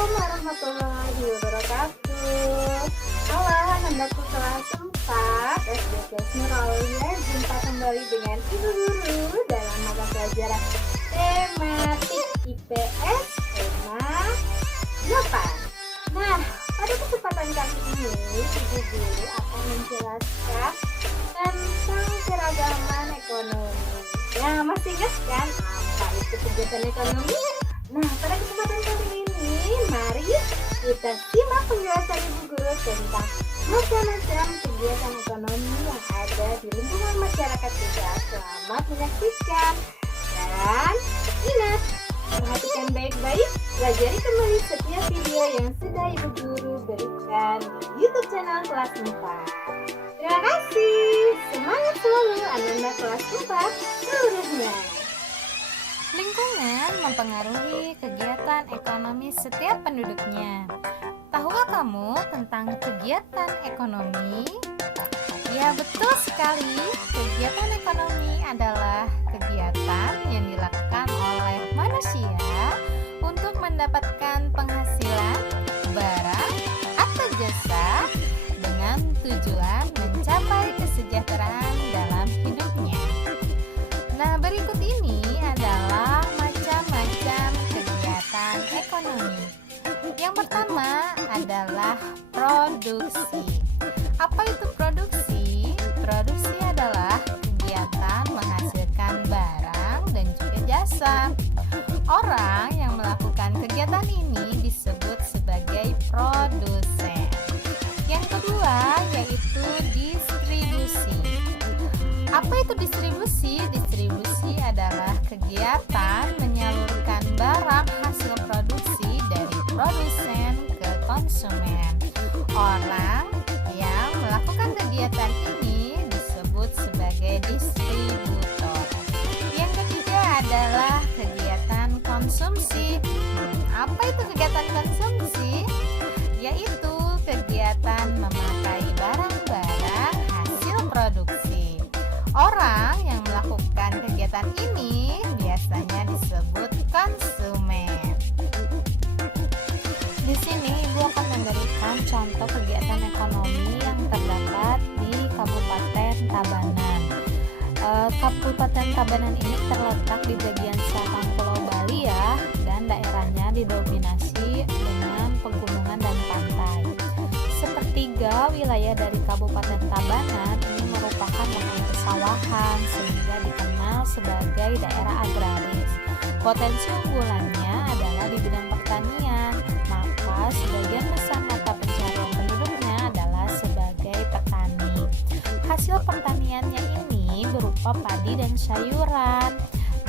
Assalamualaikum warahmatullahi wabarakatuh. Halo anakku kelas 4 SD kelas Nuraulia. Jumpa kembali dengan Ibu Guru dalam mata pelajaran tematik IPS tema 8. Nah, pada kesempatan kali ini Ibu Guru akan menjelaskan tentang keragaman ekonomi. Nah, masih ingat kan apa itu kegiatan ekonomi? Nah, pada kesempatan kali ini, mari kita simak penjelasan Ibu Guru tentang macam-macam kegiatan ekonomi yang ada di lingkungan masyarakat kita. Selamat menyaksikan dan ingat, perhatikan baik-baik, pelajari kembali setiap video yang sudah Ibu Guru berikan di YouTube channel kelas 4. Terima kasih, semangat selalu anak-anak kelas 4 seluruhnya. Lingkungan mempengaruhi kegiatan ekonomi setiap penduduknya. Tahukah kamu tentang kegiatan ekonomi? Ya, betul sekali. Kegiatan ekonomi adalah kegiatan yang dilakukan oleh manusia untuk mendapatkan penghasilan, barang, atau jasa dengan tujuan mencapai kesejahteraan dalam hidupnya. Nah, berikut ini adalah macam-macam kegiatan ekonomi. Yang pertama adalah produksi. Apa itu produksi? Produksi adalah kegiatan menghasilkan barang dan juga jasa. Orang yang melakukan kegiatan ini disebut sebagai produsen. Yang kedua yaitu distribusi. Apa itu distribusi? Distribusi adalah kegiatan menyalurkan barang hasil produksi dari produsen ke konsumen. Orang yang melakukan kegiatan ini disebut sebagai distributor. Yang ketiga adalah kegiatan konsumsi. Apa itu kegiatan konsumsi? Yaitu kegiatan memakai barang-barang hasil produksi. Orang yang melakukan kegiatan ini biasanya disebut konsumen. Di sini Ibu akan memberikan contoh kegiatan ekonomi yang terdapat di Kabupaten Tabanan. Kabupaten Tabanan ini terletak di bagian selatan Pulau Bali ya, dan daerahnya didominasi dengan pegunungan dan pantai. Sepertiga wilayah dari Kabupaten Tabanan ini merupakan lahan pesawahan sehingga dikenal sebagai daerah agraris. Potensi unggulannya adalah di bidang pertanian, maka sebagian besar mata pencarian penduduknya adalah sebagai petani. Hasil pertaniannya ini berupa padi dan sayuran,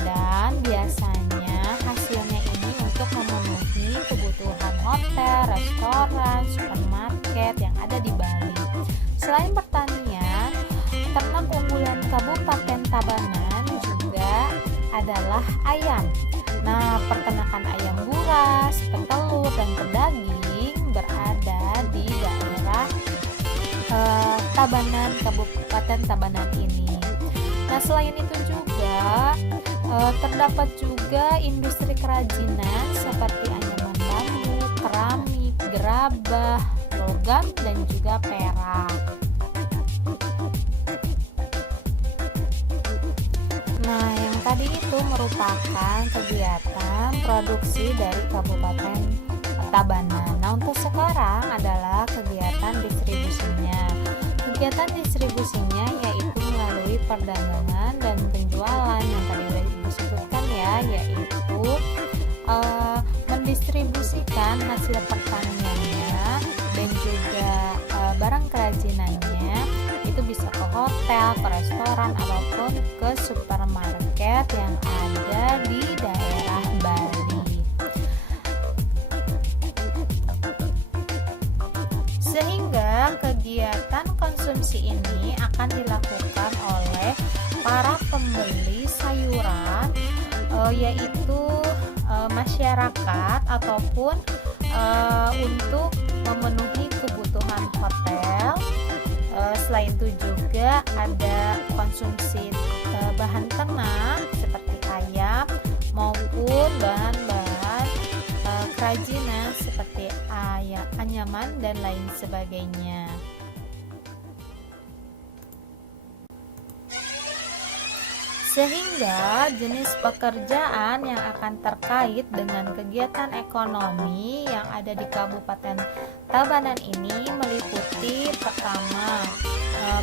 dan biasanya hasilnya ini untuk memenuhi kebutuhan hotel, restoran, supermarket yang ada di Bali. Selain pertanian, ternak unggulan Kabupaten Tabanan juga adalah ayam. Nah, peternakan ayam buras, petelur, dan pedaging berada di daerah Tabanan, Kabupaten Tabanan ini. Nah, selain itu juga terdapat juga industri kerajinan seperti anyaman bambu, keramik, gerabah, logam, dan juga perak. Nah, yang tadi itu merupakan kegiatan produksi dari Kabupaten Tabanan. Nah, untuk sekarang adalah kegiatan distribusinya. Kegiatan distribusinya yaitu melalui perdagangan dan penjualan yang tadi sudah Ibu sebutkan ya, yaitu mendistribusikan hasil pertaniannya dan juga barang kerajinannya. Itu bisa ke hotel, ke restoran, ataupun ke supermarket yang ada di daerah Bali. Sehingga kegiatan konsumsi ini akan dilakukan oleh para pembeli sayuran, yaitu masyarakat ataupun untuk memenuhi kebutuhan hotel. Selain itu juga ada konsumsi bahan ternak seperti ayam maupun bahan-bahan kerajinan seperti anyaman, dan lain sebagainya. Sehingga jenis pekerjaan yang akan terkait dengan kegiatan ekonomi yang ada di Kabupaten Tabanan ini meliputi pertama,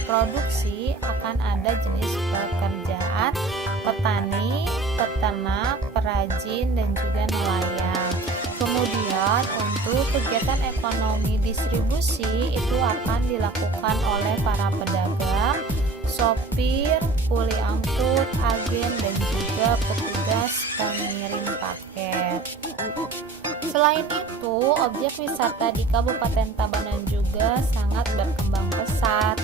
produksi, akan ada jenis pekerjaan petani, peternak, perajin, dan juga nelayan. Kemudian untuk kegiatan ekonomi distribusi itu akan dilakukan oleh para pedagang, sopir, kuli angkut, agen, dan juga petugas pengirim paket. Selain itu, objek wisata di Kabupaten Tabanan juga sangat berkembang pesat.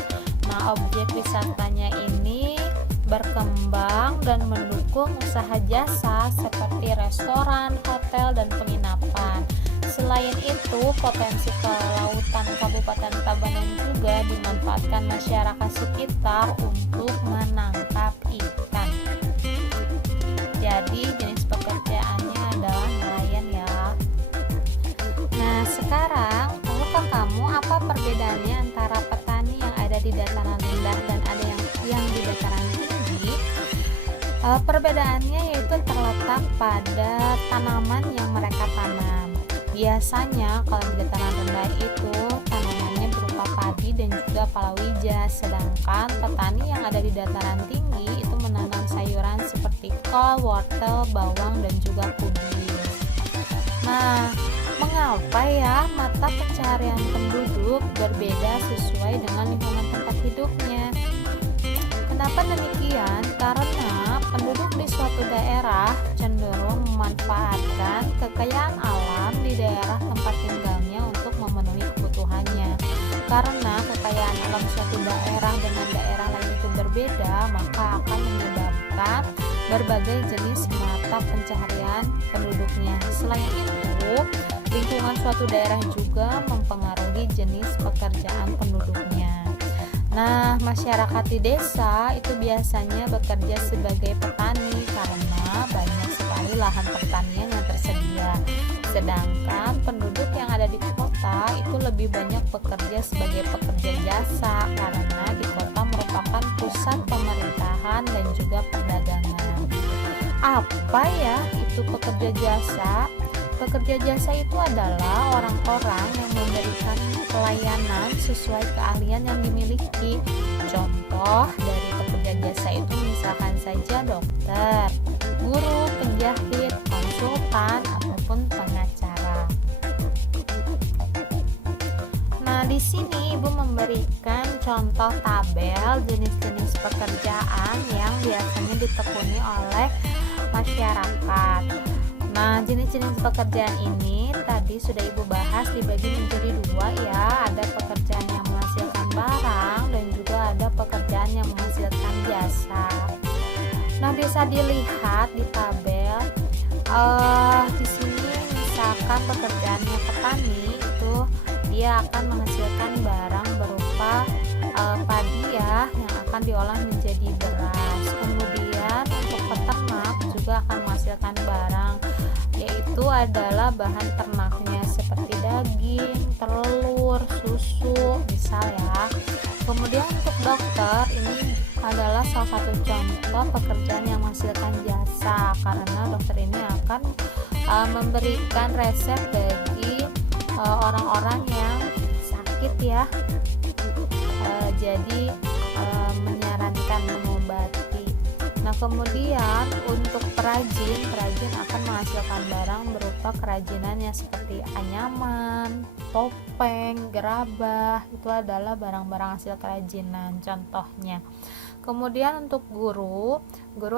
Nah, objek wisatanya ini berkembang dan mendukung usaha jasa seperti restoran, hotel, dan penginapan. Selain itu, potensi kelautan Kabupaten Tabanan juga dimanfaatkan masyarakat sekitar untuk menangkap ikan. Jadi, jenis pekerjaannya adalah nelayan ya. Nah, sekarang, tahukah kamu apa perbedaannya antara petani yang ada di dataran rendah dan ada yang di dataran tinggi? Perbedaannya yaitu terletak pada tanaman yang mereka tanam. Biasanya kalau di dataran rendah itu tanamannya berupa padi dan juga palawija, sedangkan petani yang ada di dataran tinggi itu menanam sayuran seperti kol, wortel, bawang, dan juga kubis. Nah, mengapa ya mata pencaharian penduduk berbeda sesuai dengan lingkungan tempat hidupnya? Kenapa demikian? Karena penduduk di suatu daerah cenderung memanfaatkan kekayaan alam di daerah tempat tinggalnya untuk memenuhi kebutuhannya. Karena kekayaan alam suatu daerah dengan daerah lain itu berbeda, maka akan menyebabkan berbagai jenis mata pencaharian penduduknya. Selain itu, lingkungan suatu daerah juga mempengaruhi jenis pekerjaan penduduknya. Nah, masyarakat di desa itu biasanya bekerja sebagai petani karena banyak sekali lahan pertanian yang tersedia. Sedangkan penduduk yang ada di kota itu lebih banyak bekerja sebagai pekerja jasa karena di kota merupakan pusat pemerintahan dan juga perdagangan. Apa ya itu pekerja jasa? Pekerja jasa itu adalah orang-orang yang memberikan pelayanan sesuai keahlian yang dimiliki. Contoh dari pekerja jasa itu misalkan saja dokter, guru, penjahit, konsultan, ataupun pengacara. Nah, di sini Ibu memberikan contoh tabel jenis-jenis pekerjaan yang biasanya ditekuni oleh masyarakat. Nah, jenis-jenis pekerjaan ini tadi sudah Ibu bahas dibagi menjadi dua ya. Ada pekerjaan yang menghasilkan barang dan juga ada pekerjaan yang menghasilkan jasa. Nah, bisa dilihat di tabel. Di sini misalkan pekerjaannya petani itu dia akan menghasilkan barang berupa padi ya yang akan diolah menjadi beras. Kemudian untuk peternak juga akan menghasilkan barang yaitu adalah bahan ternaknya seperti daging, telur, susu, misal ya. Kemudian untuk dokter ini adalah salah satu contoh pekerjaan yang menghasilkan jasa karena dokter ini akan memberikan resep bagi orang-orang yang sakit ya. Jadi menyarankan mengobati. Nah, kemudian untuk perajin akan menghasilkan barang berupa kerajinannya seperti anyaman, topeng, gerabah. Itu adalah barang-barang hasil kerajinan contohnya. Kemudian untuk guru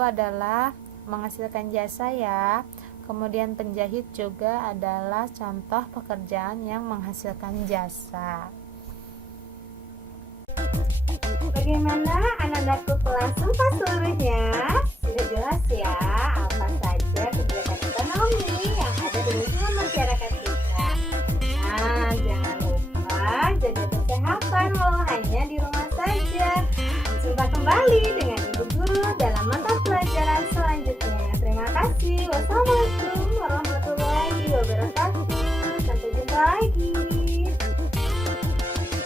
adalah menghasilkan jasa ya. Kemudian penjahit juga adalah contoh pekerjaan yang menghasilkan jasa. Bagaimana anak-anakku kelas 4 seluruhnya? Sudah jelas ya apa saja kegiatan ekonomi yang ada di lingkungan masyarakat kita. Nah, jangan lupa jaga kesehatan walau hanya di rumah saja. Jumpa kembali dengan Ibu Guru dalam mata pelajaran selanjutnya. Terima kasih. Wassalamualaikum warahmatullahi wabarakatuh. Sampai jumpa lagi.